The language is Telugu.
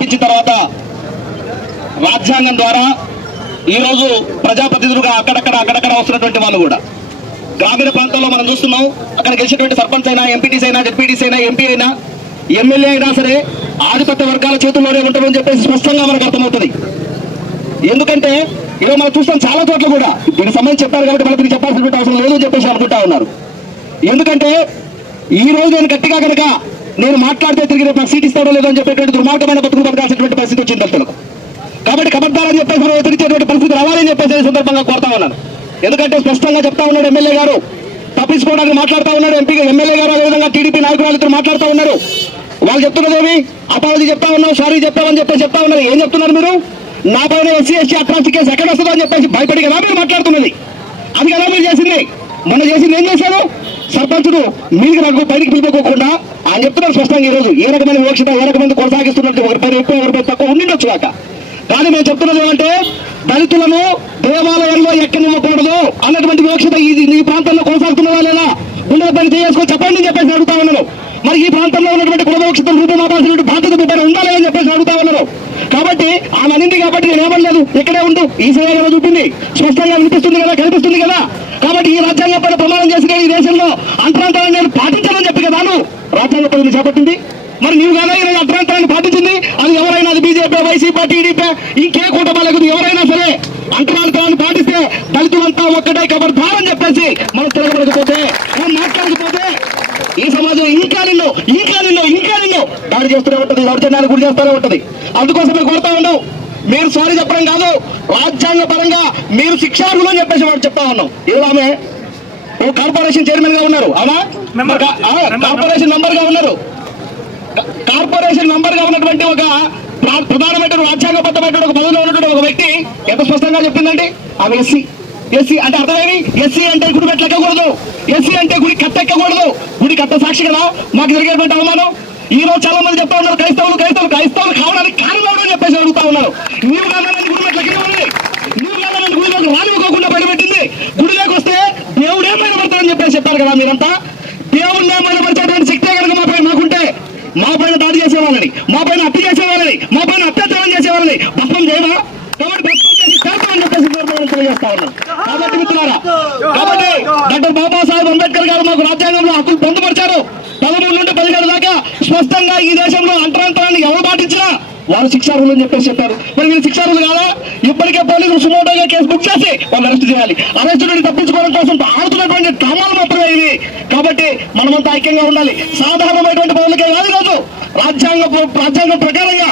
కల్పించిన తర్వాత రాజ్యాంగం ద్వారా ఈరోజు ప్రజాప్రతినిధులుగా అక్కడక్కడ వస్తున్నటువంటి వాళ్ళు కూడా గ్రామీణ ప్రాంతాల్లో మనం చూస్తున్నాం. అక్కడ గెలిచినటువంటి సర్పంచ్ అయినా, ఎంపీటీసీ అయినా, జెడ్పీటీసీ అయినా, ఎంపీ అయినా, ఎమ్మెల్యే అయినా సరే ఆధిపత్య వర్గాల చేతుల్లోనే ఉంటామని చెప్పేసి స్పష్టంగా మనకు అర్థమవుతుంది. ఎందుకంటే ఈరోజు మనం చూస్తాం చాలా చోట్ల కూడా దీనికి సంబంధించి చెప్పారు కాబట్టి మనకు దీనికి చెప్పాల్సినటువంటి అవసరం లేదు అని చెప్పేసి అనుకుంటా ఉన్నారు. ఎందుకంటే ఈ రోజు నేను గట్టిగా కనుక నేను మాట్లాడితే తిరిగి రేపు సీట్ ఇస్తాడో లేదో అని చెప్పేటువంటి దుర్మార్గమైన బతుకు బతకాల్సినటువంటి పరిస్థితి వచ్చింది దళితులకు. కాబట్టి ఖబర్దారని చెప్పేసి మనం ఎదిరించేటువంటి పరిస్థితి రావాలని చెప్పేసి ఈ సందర్భంగా కోరుతా ఉన్నాను. ఎందుకంటే స్పష్టంగా చెప్తా ఉన్నాడు ఎమ్మెల్యే గారు, తప్పించుకోవడానికి మాట్లాడుతూ ఉన్నాడు ఎమ్మెల్యే గారు, అదేవిధంగా టీడీపీ నాయకురాలతో మాట్లాడుతూ ఉన్నారు. వాళ్ళు చెప్తున్నదేమి అపాలజీ చెప్తా ఉన్నాం, సారీ చెప్తామని చెప్పేసి చెప్తా ఉన్నారు. ఏం చెప్తున్నారు మీరు? నా పైన ఎస్సీ ఎస్టీ అట్రాసిటీ కేసు ఎక్కడ వస్తుందో అని చెప్పేసి భయపడి కదా మీరు మాట్లాడుతున్నది. అది కదా మీరు చేసింది. మొన్న చేసింది ఏం చేశారు? సర్పంచుడు మీకు నాకు బయటికి పిలుపుకోకుండా ఆయన చెప్తున్నారు స్పష్టంగా ఈరోజు ఏ రకమైన వివక్షత, ఏ రకమైన కొనసాగిస్తున్నట్టు ఒకరిపై ఎక్కువ ఒకరిపై తక్కువ ఉండిండొచ్చు కాక. కానీ మేము చెప్తున్నది ఏమంటే దళితులను దేవాలయంలో ఎక్కనివ్వకూడదు అన్నటువంటి వివక్షత ఈ ప్రాంతంలో కొనసాగుతున్నదా లేదా ఉండల పని చేసుకొని చెప్పండి అని చెప్పేసి అడుగుతా ఉన్నాను. మరి ఈ ప్రాంతంలో ఉన్నటువంటి కుల వివక్షతను రూపమాపాల్సినటువంటి బాధ్యత పైన ఉండాలి అని చెప్పేసి అడుగుతా ఉన్నారు. కాబట్టి ఆమె అనింది కాబట్టి నేను ఏమనలేదు, ఇక్కడే ఉండు ఈ సేవగా చూపింది స్పష్టంగా వినిపిస్తుంది కదా, కనిపిస్తుంది కదా. కాబట్టి ఈ రాజ్యాంగం పైన ప్రమాణం చేసిన ఈ దేశంలో అంతరాంతరాన్ని నేను పాటించాలని చెప్పి కదా నువ్వు రాజ్యాంగ పదవిని చేపట్టింది. మరి నీవు కదా ఈరోజు అంతరాంతరాన్ని పాటించింది. అది ఎవరైనా, అది బీజేపీ, వైసీపీ, టీడీపీ, ఇంకే కూటమిలకు ఎవరైనా సరే అంతరాంతరాన్ని పాటిస్తే దళితులంతా ఒక్కటే ఖబర్దారని చెప్పేసి మనం తిరగబడకపోతే, మనం మాట్లాడకపోతే ఈ సమాజం ఇంకా నిన్ను దాడి చేస్తూనే ఉంటుంది, దౌర్జన్యాలు గురి చేస్తూనే ఉంటుంది. అందుకోసమే కోరుతా ఉన్నాం. మీరు సారీ చెప్పడం కాదు, రాజ్యాంగ పరంగా మీరు శిక్షార్హులు అని చెప్పేసి వాడు చెప్తా ఉన్నాం. ఏదో ఆమె ఓ కార్పొరేషన్ చైర్మన్ గా ఉన్నారు, అవునా? కార్పొరేషన్ మెంబర్ గా ఉన్నారు. కార్పొరేషన్ మెంబర్ గా ఉన్నటువంటి ఒక ప్రధానమైన రాజ్యాంగబద్ధమైనటువంటి ఒక పదవిలో ఉన్నటువంటి ఒక వ్యక్తి ఎంత స్పష్టంగా చెప్పిందండి, ఆమె ఎస్సీ అంటే అర్థమేమి? ఎస్సీ అంటే గుడి మెట్లెక్కకూడదు, ఎస్సీ అంటే గుడి కట్టెక్కకూడదు. గుడి కట్ట సాక్షి కదా మాకు జరిగేటువంటి అవమానం. ఈ రోజు చాలా మంది చెప్తా ఉన్నారు క్రైస్తవులు కావడానికి కారణం అని చెప్పేసి అడుగుతా ఉన్నారు. నీవు కాదని గుడి మెట్లకి నీవు కాదని గుడిలోకి రానివ్వకోకుండా బయటపెట్టింది. గుడిలోకి వస్తే దేవుడే బయటపడతాడని చెప్పేసి చెప్పారు కదా మీరంతా. దేవుడినే బయటపరిచేటువంటి శక్తే కనుక మాకుంటే మా పైన దాడి చేసేవాళ్ళని, మా పైన హత్య చేసేవాళ్ళని, మా పైన అత్యాచారం చేసేవాళ్ళని భస్మం చేయవా? కాబట్టి భస్మం చేసి చేస్తామని చెప్పేసి తెలియజేస్తా ఉన్నాం. కాబట్టి మిత్రులారా, కాబట్టి డాక్టర్ బాబాసాహెబ్ అంబేద్కర్ గారు మాకు రాజ్యాంగంలో హక్కులు పొందుపరిచారు. 13 నుండి 17 దాకా స్పష్టంగా ఈ దేశంలో అంతరాంతరాన్ని ఎవరు పాటించినా వారు శిక్షార్హులు అని చెప్పేసి చెప్పారు. మరి వీళ్ళు శిక్షార్హులు కాదా? ఇప్పటికే పోలీసులు సుమోటోగా కేసు బుక్ చేసి వాళ్ళు అరెస్ట్ చేయాలి. అరెస్ట్ నుండి తప్పించుకోవడం కోసం ఆడుతున్నటువంటి డ్రామాలు మాత్రమే ఇవి. కాబట్టి మనమంతా ఐక్యంగా ఉండాలి. సాధారణమైనటువంటి పౌరులకే కాదు, ఈరోజు రాజ్యాంగం ప్రకారంగా